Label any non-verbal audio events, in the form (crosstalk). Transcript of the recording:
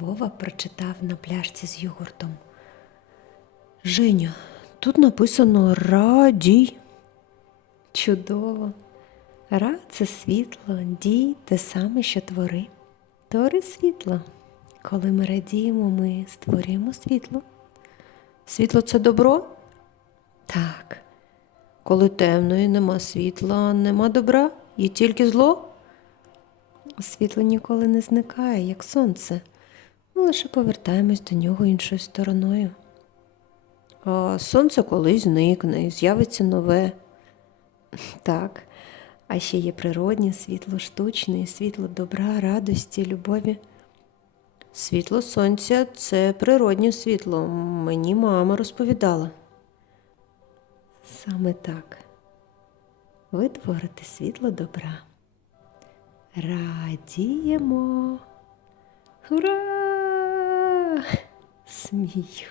Вова прочитав на пляшці з йогуртом. Женя, тут написано радій. Чудово. Ра це світло, дій те саме, що твори. Твори світло. Коли ми радіємо, ми створюємо світло. Світло це добро? Так. Коли темно і нема світла, нема добра, є тільки зло. Світло ніколи не зникає, як сонце. Лише повертаємось до нього іншою стороною. А сонце колись зникне з'явиться нове. Так, а ще є природнє світло штучне, світло добра, радості, любові. Світло сонця це природнє світло. Мені мама розповідала. Саме так. Ви творите світло добра. Радіємо. Ура! (laughs) Сміються.